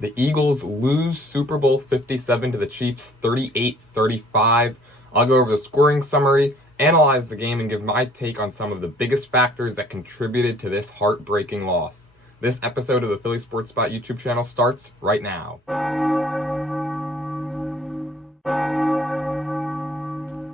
The Eagles lose Super Bowl 57 to the Chiefs 38-35. I'll go over the scoring summary, analyze the game, and give my take on some of the biggest factors that contributed to this heartbreaking loss. This episode of the Philly Sports Spot YouTube channel starts right now.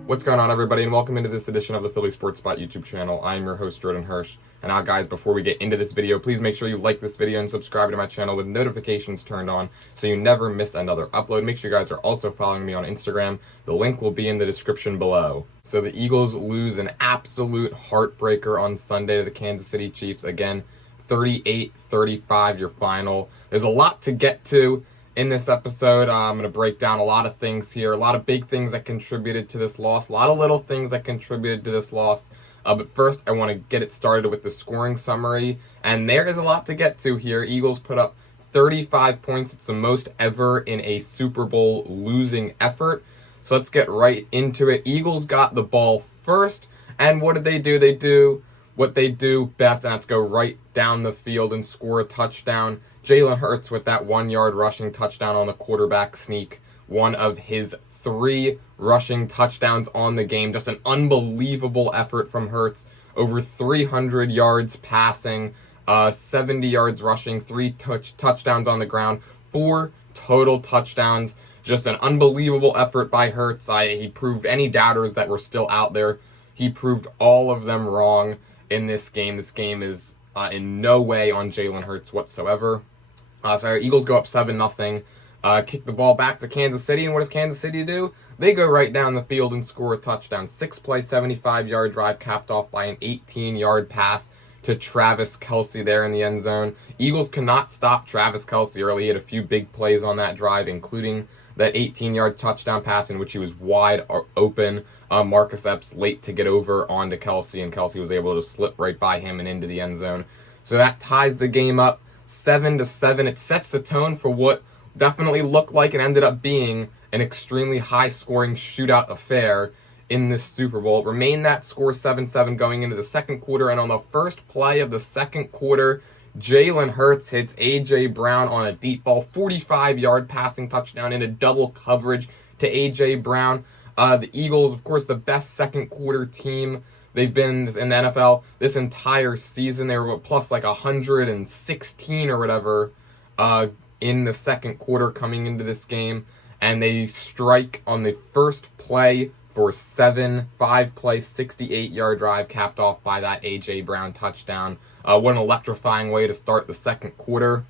What's going on, everybody, and welcome into this edition of the Philly Sports Spot YouTube channel. I'm your host, Jordan Hirsch. And now, guys, before we get into this video, please make sure you like this video and subscribe to my channel with notifications turned on so you never miss another upload. Make sure you guys are also following me on Instagram. The link will be in the description below. So the Eagles lose an absolute heartbreaker on Sunday to the Kansas City Chiefs. Again, 38-35, your final. There's a lot to get to in this episode. I'm going to break down a lot of things here, a lot of big things that contributed to this loss, a lot of little things that contributed to this loss. But first, I want to get it started with the scoring summary, and there is a lot to get to here. Eagles put up 35 points. It's the most ever in a Super Bowl losing effort. So let's get right into it. Eagles got the ball first, and what did they do? They do what they do best, and that's go right down the field and score a touchdown. Jalen Hurts with that 1-yard rushing touchdown on the quarterback sneak, one of his 3 rushing touchdowns on the game. Just an unbelievable effort from Hurts. Over 300 yards passing, 70 yards rushing, 3 touchdowns on the ground, 4 total touchdowns. Just an unbelievable effort by Hurts. He proved any doubters that were still out there. He proved all of them wrong in this game. This game is in no way on Jalen Hurts whatsoever. So Eagles go up 7-0, kick the ball back to Kansas City, and what does Kansas City do? They go right down the field and score a touchdown. 6-play, 75-yard drive capped off by an 18-yard pass to Travis Kelce there in the end zone. Eagles cannot stop Travis Kelce early. He had a few big plays on that drive, including that 18-yard touchdown pass in which he was wide open. Marcus Epps late to get over onto Kelce, and Kelce was able to slip right by him and into the end zone. So that ties the game up 7-7. It sets the tone for what definitely looked like and ended up being an extremely high-scoring shootout affair in this Super Bowl. It remained that score 7-7 going into the second quarter, and on the first play of the second quarter, Jalen Hurts hits A.J. Brown on a deep ball, 45-yard passing touchdown in a double coverage to A.J. Brown. The Eagles, of course, the best second quarter team they've been in the NFL this entire season. They were plus like 116 or whatever in the second quarter coming into this game. And they strike on the first play for 5-play, 68-yard drive capped off by that A.J. Brown touchdown. What an electrifying way to start the second quarter.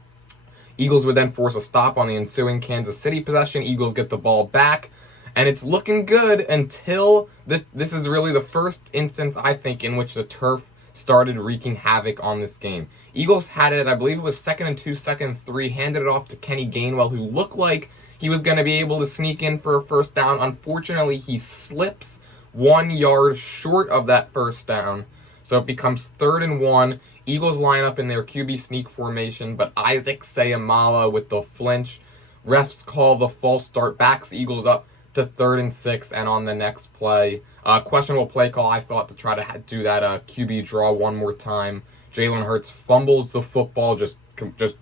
Eagles would then force a stop on the ensuing Kansas City possession. Eagles get the ball back, and it's looking good until this is really the first instance, I think, in which the turf started wreaking havoc on this game. Eagles had it, I believe it was 2nd and 2, 2nd and 3, handed it off to Kenny Gainwell, who looked like he was going to be able to sneak in for a first down. Unfortunately, he slips 1 yard short of that first down, so it becomes 3rd and 1. Eagles line up in their QB sneak formation, but Isaac Seumalo with the flinch. Refs call the false start, backs Eagles up to 3rd and 6, and on the next play, questionable play call, I thought, to try to do that QB draw one more time. Jalen Hurts fumbles the football, just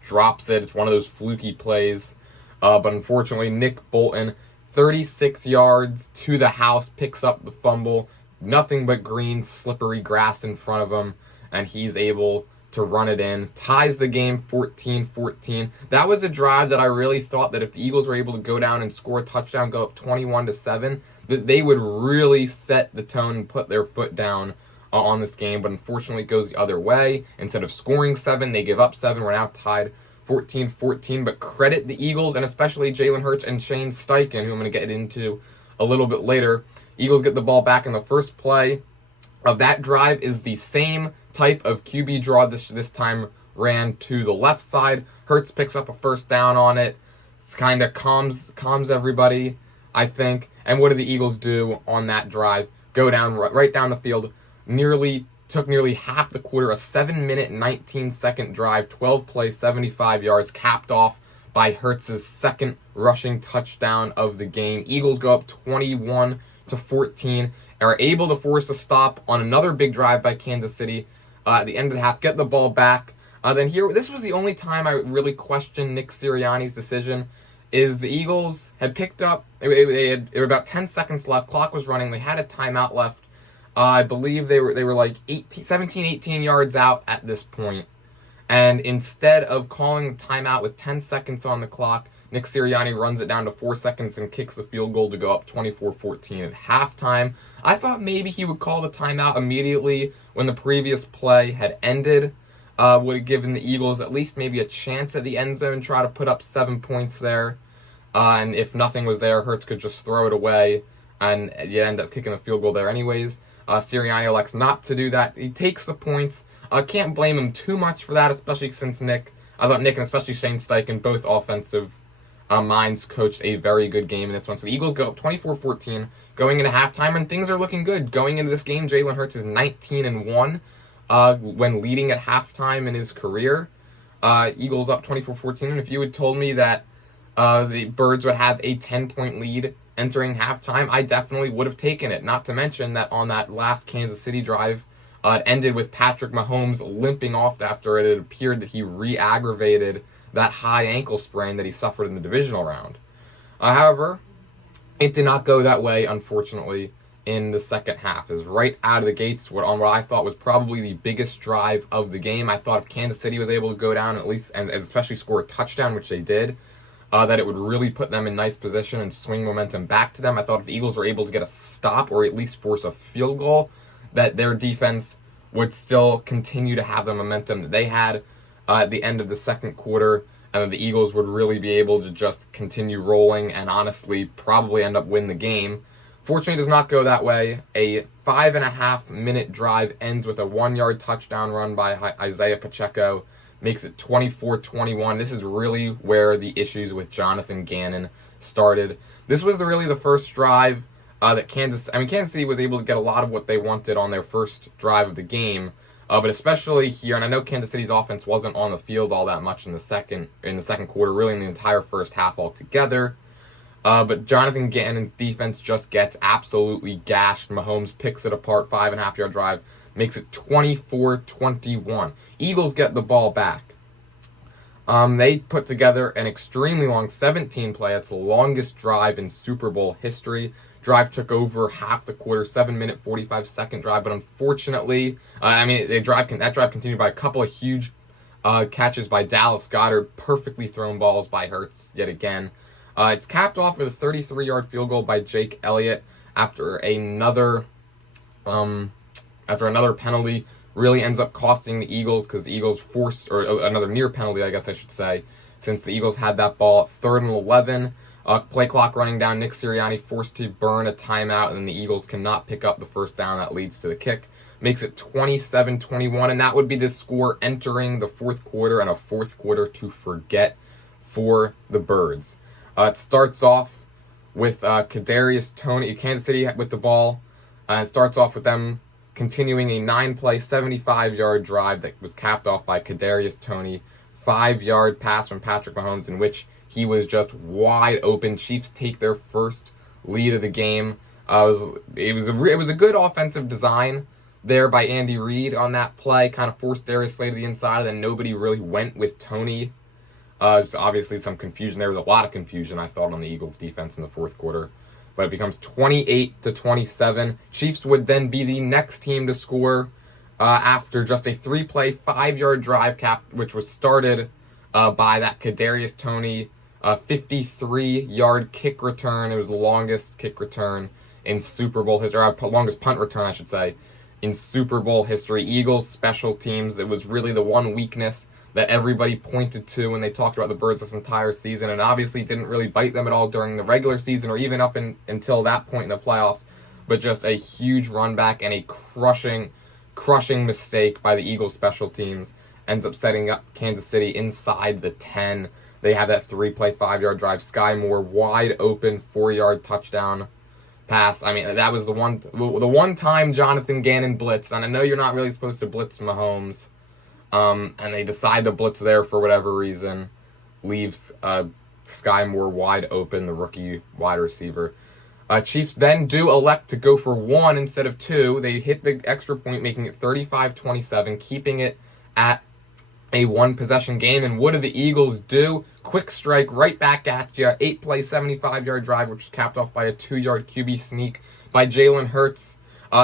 drops it. It's one of those fluky plays. But unfortunately, Nick Bolton, 36 yards to the house, picks up the fumble. Nothing but green, slippery grass in front of him, and he's able to run it in. Ties the game 14-14. That was a drive that I really thought that if the Eagles were able to go down and score a touchdown, go up 21-7, that they would really set the tone and put their foot down on this game. But unfortunately, it goes the other way. Instead of scoring 7, they give up 7. We're now tied 14-14, but credit the Eagles, and especially Jalen Hurts and Shane Steichen, who I'm going to get into a little bit later. Eagles get the ball back, in the first play of that drive is the same type of QB draw. This time ran to the left side. Hurts picks up a first down on it. It's kind of calms everybody, I think. And what do the Eagles do on that drive? Go down right down the field. Took nearly half the quarter, a 7-minute, 19-second drive, 12-play, 75 yards, capped off by Hurts' second rushing touchdown of the game. Eagles go up 21-14, are able to force a stop on another big drive by Kansas City at the end of the half, get the ball back. Then here, this was the only time I really questioned Nick Sirianni's decision, is the Eagles had picked up, it were about 10 seconds left, clock was running, they had a timeout left. I believe they were like 17, 18 yards out at this point. And instead of calling timeout with 10 seconds on the clock, Nick Sirianni runs it down to 4 seconds and kicks the field goal to go up 24-14 at halftime. I thought maybe he would call the timeout immediately when the previous play had ended. Would have given the Eagles at least maybe a chance at the end zone, try to put up 7 points there. And if nothing was there, Hurts could just throw it away, and you end up kicking a field goal there anyways. Sirianni elects not to do that. He takes the points. Can't blame him too much for that, especially since I thought Nick and especially Shane Steichen, both offensive minds, coached a very good game in this one. So the Eagles go up 24-14 going into halftime, and things are looking good. Going into this game, Jalen Hurts is 19-1 when leading at halftime in his career. Eagles up 24-14, and if you had told me that the Birds would have a 10-point lead entering halftime, I definitely would have taken it. Not to mention that on that last Kansas City drive, it ended with Patrick Mahomes limping off after it had appeared that he re-aggravated that high ankle sprain that he suffered in the divisional round. However, it did not go that way, unfortunately, in the second half. It was right out of the gates on what I thought was probably the biggest drive of the game. I thought if Kansas City was able to go down at least, and especially score a touchdown, which they did, that it would really put them in nice position and swing momentum back to them. I thought if the Eagles were able to get a stop or at least force a field goal, that their defense would still continue to have the momentum that they had at the end of the second quarter, and that the Eagles would really be able to just continue rolling and honestly probably end up winning the game. Fortunately, it does not go that way. A 5.5-minute drive ends with a 1-yard touchdown run by Isaiah Pacheco, makes it 24-21. This is really where the issues with Jonathan Gannon started. This was really the first drive that Kansas City was able to get a lot of what they wanted on their first drive of the game, but especially here, and I know Kansas City's offense wasn't on the field all that much in the second quarter, really in the entire first half altogether. But Jonathan Gannon's defense just gets absolutely gashed. Mahomes picks it apart, 5.5-yard drive, makes it 24-21. Eagles get the ball back. They put together an extremely long 17-play. That's the longest drive in Super Bowl history. Drive took over half the quarter, 7-minute, 45-second drive. But unfortunately, that drive continued by a couple of huge catches by Dallas Goedert, perfectly thrown balls by Hurts yet again. It's capped off with a 33-yard field goal by Jake Elliott after another penalty. Really ends up costing the Eagles because the Eagles forced, or another near penalty, I guess I should say, since the Eagles had that ball at 3rd and 11. Play clock running down, Nick Sirianni forced to burn a timeout, and then the Eagles cannot pick up the first down that leads to the kick. Makes it 27-21, and that would be the score entering the fourth quarter, and a fourth quarter to forget for the Birds. It starts off with Kadarius Toney, Kansas City with the ball. It starts off with them continuing a 9-play, 75-yard drive that was capped off by Kadarius Toney. 5-yard pass from Patrick Mahomes in which he was just wide open. Chiefs take their first lead of the game. It was a good offensive design there by Andy Reid on that play. Kind of forced Darius Slay to the inside, and nobody really went with Toney. Just obviously some confusion. There was a lot of confusion, I thought, on the Eagles' defense in the fourth quarter. But it becomes 28-27. Chiefs would then be the next team to score after just a 3-play, 5-yard drive which was started by that Kadarius Toney 53-yard kick return. It was the longest kick return in Super Bowl history, or longest punt return, I should say, in Super Bowl history. Eagles special teams, it was really the one weakness that everybody pointed to when they talked about the Birds this entire season, and obviously didn't really bite them at all during the regular season or even up until that point in the playoffs, but just a huge run back and a crushing mistake by the Eagles special teams ends up setting up Kansas City inside the 10. They have that 3-play, 5-yard drive. Sky Moore wide open 4-yard touchdown pass. That was the one time Jonathan Gannon blitzed, and I know you're not really supposed to blitz Mahomes, and they decide to blitz there for whatever reason. Leaves Sky Moore wide open, the rookie wide receiver. Chiefs then do elect to go for 1 instead of 2. They hit the extra point, making it 35-27, keeping it at a one-possession game. And what do the Eagles do? Quick strike right back at you. 8-play, 75-yard drive, which was capped off by a 2-yard QB sneak by Jalen Hurts.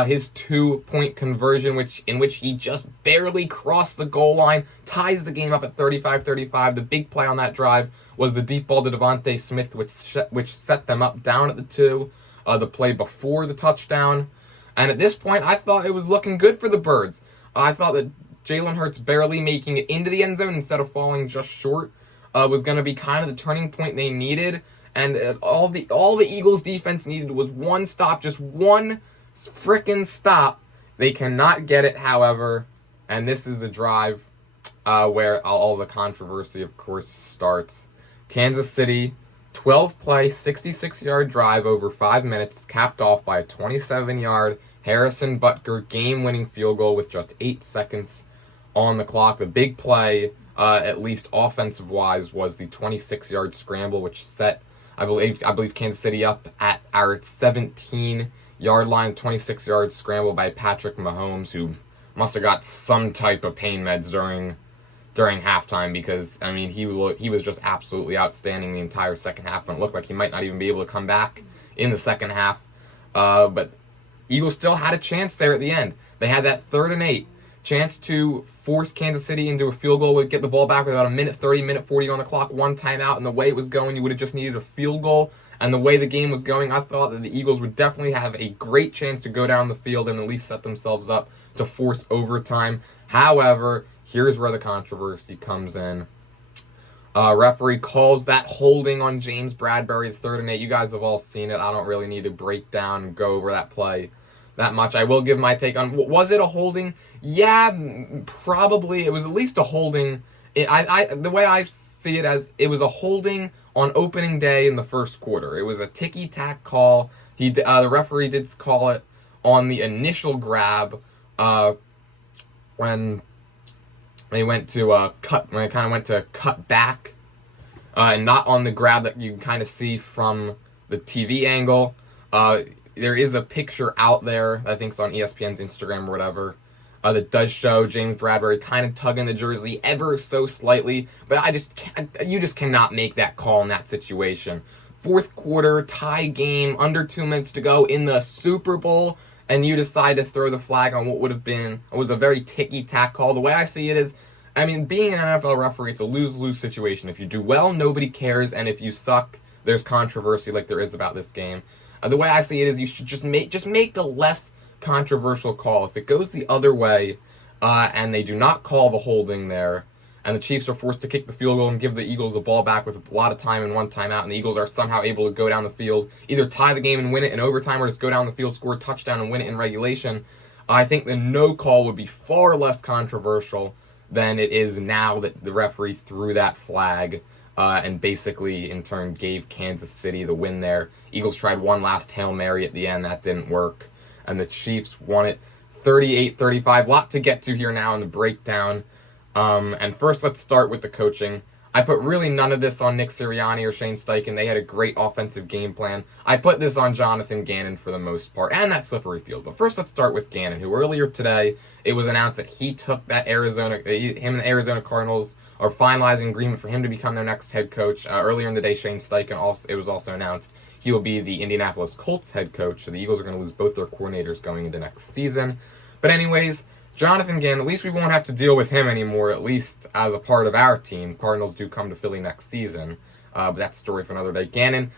His 2-point conversion, in which he just barely crossed the goal line, ties the game up at 35-35. The big play on that drive was the deep ball to Devontae Smith, which set them up down at the 2. The play before the touchdown. And at this point, I thought it was looking good for the Birds. I thought that Jalen Hurts barely making it into the end zone instead of falling just short was going to be kind of the turning point they needed. And all the Eagles defense needed was one stop, just one frickin' stop. They cannot get it, however, and this is the drive where all the controversy, of course, starts. Kansas City, 12-play, 66-yard drive over 5 minutes, capped off by a 27-yard Harrison Butker game-winning field goal with just 8 seconds on the clock. The big play, at least offensive-wise, was the 26-yard scramble, which set, I believe Kansas City up at our 17-yard line, 26-yard scramble by Patrick Mahomes, who must have got some type of pain meds during halftime, because, I mean, he was just absolutely outstanding the entire second half, and it looked like he might not even be able to come back in the second half. But Eagles still had a chance there at the end. They had that 3rd and 8 chance to force Kansas City into a field goal, would get the ball back with about a minute 30, minute 40 on the clock, one timeout, and the way it was going, you would have just needed a field goal. And the way the game was going, I thought that the Eagles would definitely have a great chance to go down the field and at least set themselves up to force overtime. However, here's where the controversy comes in. Referee calls that holding on James Bradbury, 3rd and 8. You guys have all seen it. I don't really need to break down and go over that play that much. I will give my take on, was it a holding? Yeah, probably. It was at least a holding. The way I see it, as it was a holding on opening day in the first quarter. It was a ticky-tack call. The referee did call it on the initial grab when they went to cut back, and not on the grab that you kind of see from the TV angle. There is a picture out there, I think it's on ESPN's Instagram or whatever, that does show James Bradbury kind of tugging the jersey ever so slightly, but you just cannot make that call in that situation. Fourth quarter, tie game, under 2 minutes to go in the Super Bowl, and you decide to throw the flag on what was a very ticky-tack call. The way I see it is, I mean, being an NFL referee, it's a lose-lose situation. If you do well, nobody cares, and if you suck, there's controversy like there is about this game. The way I see it is, you should just make a less controversial call. If it goes the other way, and they do not call the holding there, and the Chiefs are forced to kick the field goal and give the Eagles the ball back with a lot of time and one timeout, and the Eagles are somehow able to go down the field, either tie the game and win it in overtime, or just go down the field, score a touchdown, and win it in regulation, I think the no call would be far less controversial than it is now that the referee threw that flag, and basically, in turn, gave Kansas City the win there. Eagles tried one last Hail Mary at the end. That didn't work. And the Chiefs won it 38-35. Lot to get to here now in the breakdown. And first, let's start with the coaching. I put really none of this on Nick Sirianni or Shane Steichen. They had a great offensive game plan. I put this on Jonathan Gannon for the most part, and that slippery field. But first, let's start with Gannon, who earlier today, it was announced that he took him and the Arizona Cardinals are finalizing agreement for him to become their next head coach. Earlier in the day, Shane Steichen, it was also announced he will be the Indianapolis Colts head coach, so the Eagles are going to lose both their coordinators going into next season. But anyways, Jonathan Gannon, at least we won't have to deal with him anymore, at least as a part of our team. Cardinals do come to Philly next season, but that's a story for another day. Gannon,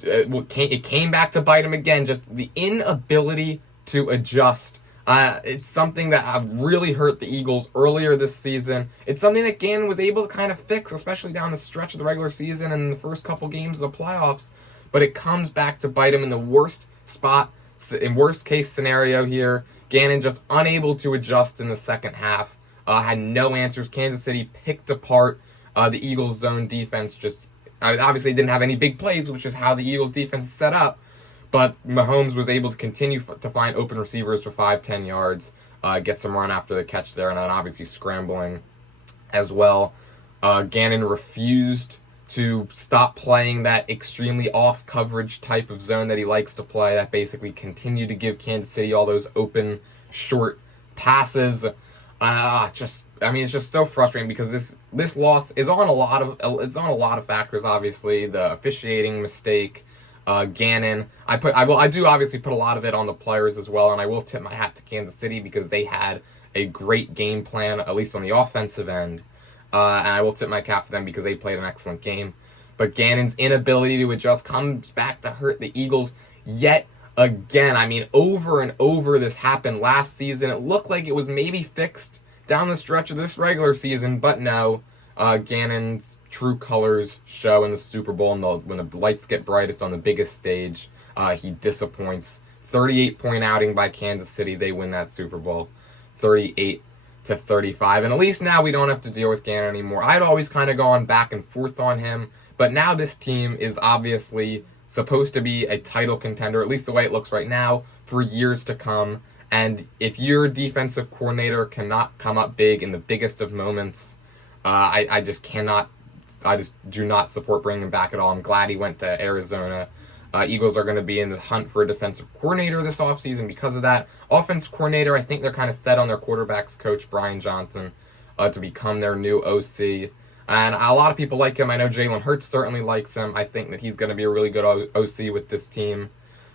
it came back to bite him again, just the inability to adjust. It's something that really hurt the Eagles earlier this season. It's something that Gannon was able to kind of fix, especially down the stretch of the regular season and in the first couple games of the playoffs. But it comes back to bite him in the worst spot, in worst case scenario here. Gannon just unable to adjust in the second half. Had no answers. Kansas City picked apart the Eagles' zone defense. Just obviously didn't have any big plays, which is how the Eagles' defense is set up. But Mahomes was able to continue to find open receivers for 5-10 yards, get some run after the catch there, and then obviously scrambling as well. Gannon refused to stop playing that extremely off-coverage type of zone that he likes to play, that basically continued to give Kansas City all those open, short passes. It's just so frustrating because this loss is on a lot of factors. Obviously, the officiating mistake, Gannon. I do obviously put a lot of it on the players as well, and I will tip my hat to Kansas City because they had a great game plan, at least on the offensive end, and I will tip my cap to them because they played an excellent game. But Gannon's inability to adjust comes back to hurt the Eagles yet again. I mean, over and over this happened last season. It looked like it was maybe fixed down the stretch of this regular season, but no. Gannon's true colors show in the Super Bowl, and when the lights get brightest on the biggest stage, he disappoints. 38-point outing by Kansas City. They win that Super Bowl, 38-35. And at least now we don't have to deal with Gannon anymore. I'd always kind of gone back and forth on him, but now this team is obviously supposed to be a title contender, at least the way it looks right now, for years to come. And if your defensive coordinator cannot come up big in the biggest of moments, I just do not support bringing him back at all. I'm glad he went to Arizona. Eagles are going to be in the hunt for a defensive coordinator this offseason because of that. Offense coordinator, I think they're kind of set on their quarterbacks coach, Brian Johnson, to become their new OC. And a lot of people like him. I know Jalen Hurts certainly likes him. I think that he's going to be a really good OC with this team.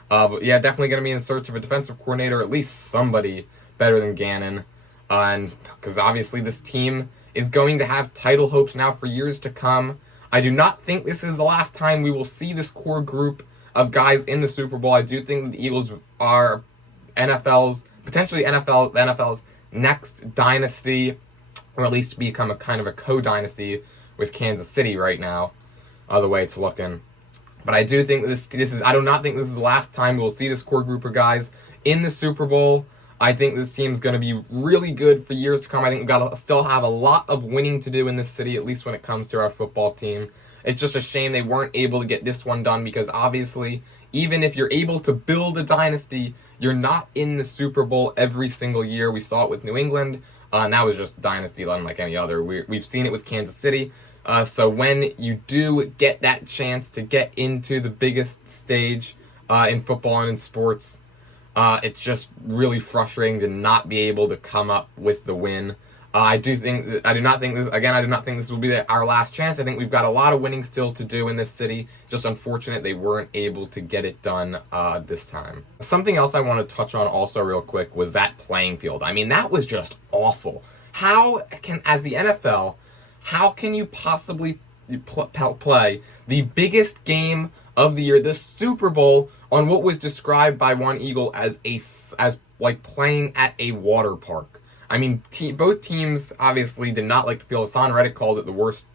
But yeah, definitely going to be in search of a defensive coordinator, at least somebody better than Gannon. And because obviously this team is going to have title hopes now for years to come. I do not think this is the last time we will see this core group of guys in the Super Bowl. I do think that the Eagles are potentially NFL's next dynasty, or at least become a kind of a co-dynasty with Kansas City right now, the way it's looking. But I do think I do not think this is the last time we'll see this core group of guys in the Super Bowl. I think this team's going to be really good for years to come. I think we've got to still have a lot of winning to do in this city, at least when it comes to our football team. It's just a shame they weren't able to get this one done because obviously, even if you're able to build a dynasty, you're not in the Super Bowl every single year. We saw it with New England, and that was just dynasty unlike any other. We've seen it with Kansas City. So when you do get that chance to get into the biggest stage in football and in sports, it's just really frustrating to not be able to come up with the win. I do not think this will be our last chance. I think we've got a lot of winning still to do in this city. Just unfortunate they weren't able to get it done this time. Something else I want to touch on also real quick was that playing field. I mean, that was just awful. As the NFL, how can you possibly play the biggest game of the year, the Super Bowl, on what was described by one Eagle as like playing at a water park? I mean, both teams obviously did not like the field. Hassan Reddick called it the worst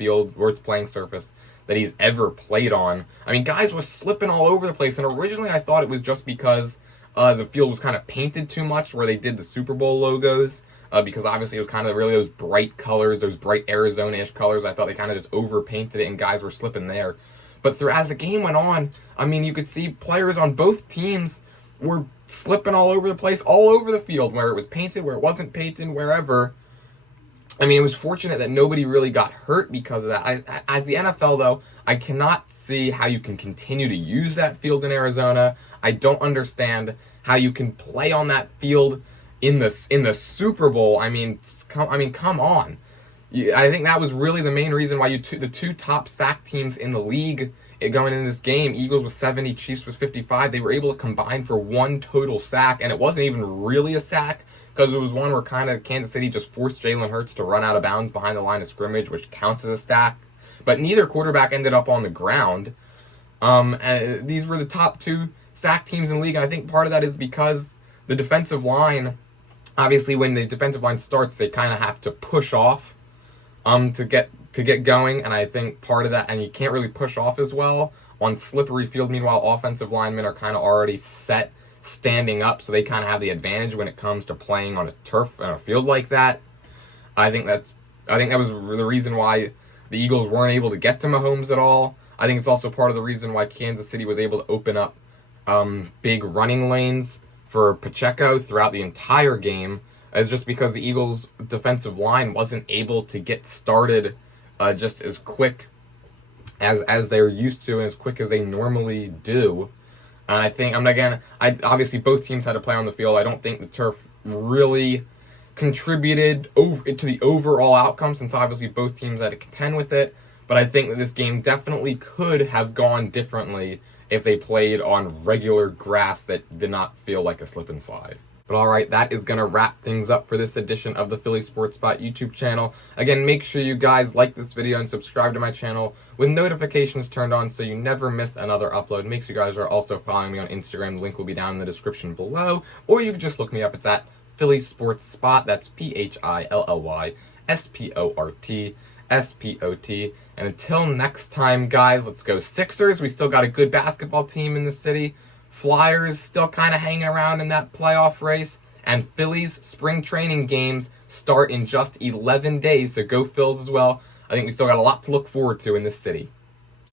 worst playing surface that he's ever played on. I mean, guys were slipping all over the place, and originally I thought it was just because the field was kind of painted too much where they did the Super Bowl logos, because obviously it was kind of really those bright colors, those bright Arizona-ish colors. I thought they kind of just overpainted it, and guys were slipping there. But as the game went on, I mean, you could see players on both teams were slipping all over the place, all over the field, where it was painted, where it wasn't painted, wherever. I mean, it was fortunate that nobody really got hurt because of that. As the NFL, though, I cannot see how you can continue to use that field in Arizona. I don't understand how you can play on that field in the Super Bowl. I mean, come on. I think that was really the main reason why the two top sack teams in the league going into this game, Eagles with 70, Chiefs with 55, they were able to combine for one total sack, and it wasn't even really a sack because it was one where kind of Kansas City just forced Jalen Hurts to run out of bounds behind the line of scrimmage, which counts as a sack. But neither quarterback ended up on the ground. And these were the top two sack teams in the league, and I think part of that is because the defensive line, obviously when the defensive line starts, they kind of have to push off to get going, and I think part of that, and you can't really push off as well on slippery field. Meanwhile, offensive linemen are kind of already set standing up, so they kind of have the advantage when it comes to playing on a turf and a field like that. I think that was the reason why the Eagles weren't able to get to Mahomes at all. I think it's also part of the reason why Kansas City was able to open up big running lanes for Pacheco throughout the entire game, is just because the Eagles' defensive line wasn't able to get started just as quick as they're used to and as quick as they normally do. And I think, obviously both teams had to play on the field. I don't think the turf really contributed over to the overall outcome, since obviously both teams had to contend with it. But I think that this game definitely could have gone differently if they played on regular grass that did not feel like a slip and slide. But alright, that is going to wrap things up for this edition of the Philly Sports Spot YouTube channel. Again, make sure you guys like this video and subscribe to my channel with notifications turned on so you never miss another upload. Make sure you guys are also following me on Instagram. The link will be down in the description below. Or you can just look me up. It's at Philly Sports Spot. That's PhillysSport. And until next time, guys, let's go Sixers. We still got a good basketball team in the city. Flyers still kind of hanging around in that playoff race. And Phillies spring training games start in just 11 days. So go Phils as well. I think we still got a lot to look forward to in this city.